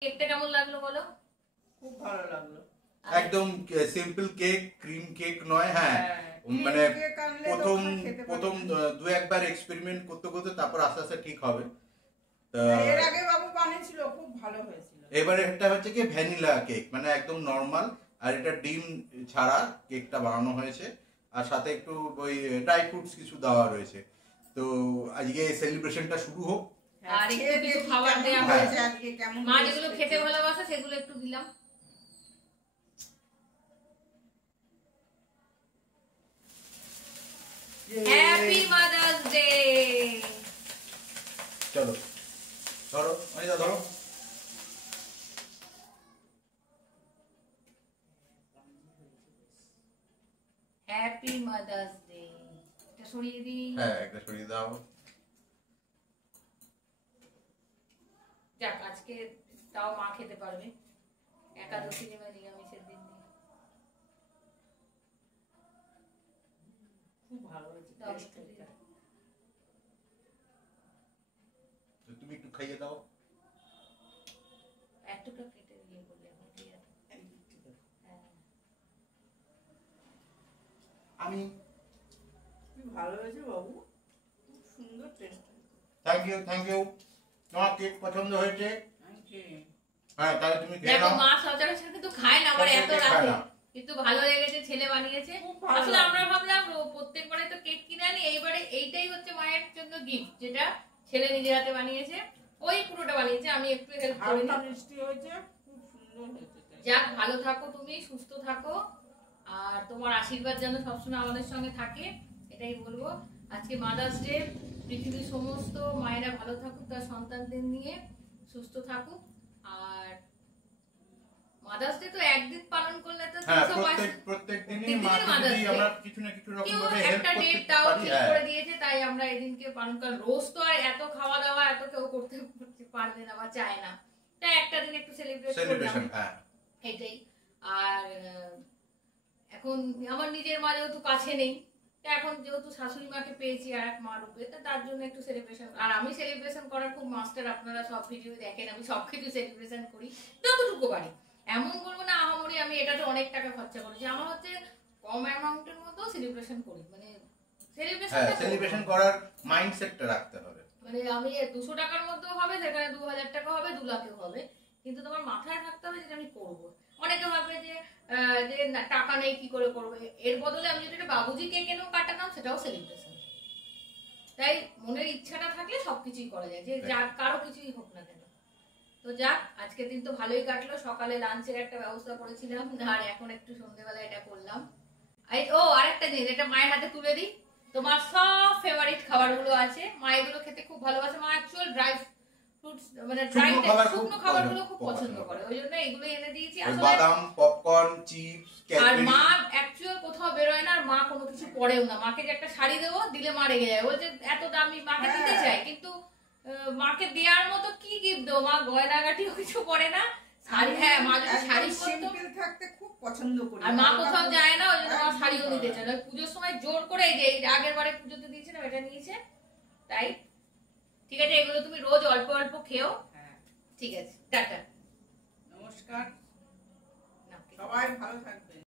কেকটা কেমন লাগলো বলো? খুব ভালো লাগলো। একদম সিম্পল কেক, ক্রিম কেক নয়। হ্যাঁ, মানে প্রথম প্রথম দু একবার এক্সপেরিমেন্ট করতে করতে তারপর আস্তে আস্তে ঠিক হবে। এর আগে বাবু বানিয়েছিল, খুব ভালো হয়েছিল। এবারে এটা হচ্ছে কি ভ্যানিলা কেক, মানে একদম নরমাল, আর এটা ডিম ছাড়া কেকটা বানানো হয়েছে, আর সাথে একটু ওই ড্রাই ফ্রুটস কিছু দেওয়া রয়েছে। তো আজকে সেলিব্রেশনটা শুরু হোক। আর একটু কিছু খাবার দেয়া হয়েছে আজকে, কেমন মা যেগুলো খেতে ভালোবাসে সেগুলো একটু দিলাম। Happy mother's day. চলো ধরো, অনিতা ধরো। Happy mother's day. এটা সরিয়ে দিই। হ্যাঁ, একটা সরিয়ে দাও। যাক, আজকে তাও মা খেতে পারবে, একাদশী নেমে নিরামিষের দিন। খুব ভালো হয়েছে। তুমি একটু খাইয়ে দাও। একটুকু কেটে দিয়ে বললে আমি ভালো হয়েছে বাবু, খুব সুন্দর টেস্ট। Thank you. তোমার কেক পছন্দ হয়েছে? হ্যাঁ, তাহলে তুমি খেয়ে দেখো, নাও। মা সচরাচর কিন্তু খায় না আমার এত রাতে, কিন্তু ভালো লেগেছে, ছেলে বানিয়েছে। আসলে আমরা ভাবলাম প্রত্যেকবারে তো কেক কিনে আনি, এইবারে এইটাই হচ্ছে মায়ের জন্য গিফট, যেটা ছেলে নিজের হাতে বানিয়েছে। ওই পুরোটা বানিয়েছে, আমি একটু হেল্প করে দিই। মিষ্টি হয়েছে, খুব সুন্দর হয়েছে। যাক, ভালো থাকো, তুমি সুস্থ থাকো, আর তোমার আশীর্বাদ যেন সবসময় আমাদের সঙ্গে থাকে, এটাই বলবো। আজকে মাদার্স ডে, পৃথিবীর সমস্ত মায়েরা ভালো থাকুক, তার সন্তানদের নিয়ে সুস্থ থাকুক। আর মাদার্স ডে তো একদিন পালন করলে তো প্রত্যেক দিনই মাকে আমরা কিছু না কিছু রকম ভাবে হেল্প একটা ডেট করতে দাও পারি। ঠিক করে দিয়েছে, তাই আমরা এদিনকে পালন করি। রোজ তো আর এত খাওয়া দাওয়া এত কেউ করতে পারবে না বা চায় না, তাই একটা দিন একটু সেলিব্রেশন। হ্যাঁ, এটাই। আর এখন আমার নিজের মা যেহেতু কাছে নেই, এখন যেহেতু শাশুড়ি মাকে পেয়েছি আর এক মা রূপে, তার জন্য একটু সেলিব্রেশন। আর আমি সেলিব্রেশন করার খুব মাস্টার, আপনারা সব ভিডিও দেখেন, আমি সবকিছু সেলিব্রেশন করি যতটুকু পারি। এমন বলবো না আহামরি আমি এটাতে অনেক টাকা খরচা করেছি, আমার হচ্ছে কম অ্যামাউন্টের মধ্যেও সেলিব্রেশন করি। মানে সেলিব্রেশন করার মাইন্ডসেটটা রাখতে হবে। মানে আমি 200 টাকার মধ্যেও হবে, সেখানে 2000 টাকা হবে, 2 লাখেও হবে, কিন্তু তোমার মাথায় থাকতে হবে যে আমি করবো। অনেকে ভাবে যে টাকা নেই কি করে করবো, এর বদলে আমি যদি একটা বাবুজি কেক এনেও কাটাতাম, সেটাও সেলিব্রেশন। তাই মনের ইচ্ছাটা থাকলে সবকিছুই করা যায়, যে যার কারো কিছুই হোক না কেন। তো যাক, আজকের দিন তো ভালোই কাটলো। সকালে লাঞ্চের একটা ব্যবস্থা করেছিলাম, আর এখন একটু সন্ধ্যেবেলা এটা করলাম। ও আরেকটা জিনিস, এটা মায়ের হাতে তুলে দিই। তোমার সব ফেভারিট খাবারগুলো আছে, মা এগুলো খেতে খুব ভালোবাসে। মা অ্যাকচুয়াল ড্রাই ফ্রুটস, মানে শুকনো খাবারগুলো খুব পছন্দ করে, ওই জন্য এগুলো এনে দিয়েছি। আসলে বাদাম, পপকর্ন, চিপস, আর মা অ্যাকচুয়াল কোথাও বেরোয় না, আর মা কোনো কিছু পরেও না। মাকে যে একটা শাড়ি দেবো, দিলে মা রেগে যায়, বলছে এত দামি, মাকে দিতে চাই কিন্তু মাকে দেওয়ার মতো কি গিফট দেবো, মা গয়নাগাটিও কিছু পরে না। শাড়ি, হ্যাঁ, মা যদি শাড়ি সিম্পল থাকতে খুব পছন্দ করে, আর মা কোথাও যায় না, ওই জন্য মা শাড়িও নিতে চায় না। পুজোর সময় জোর করে, এই যে আগের বারে পুজোতে দিয়েছিলাম, এটা নিয়েছে। তাই ঠিক আছে, এগুলো তুমি রোজ অল্প অল্প খেও। ঠিক আছে, টাটা, নমস্কার, সবাই ভালো থাকবে।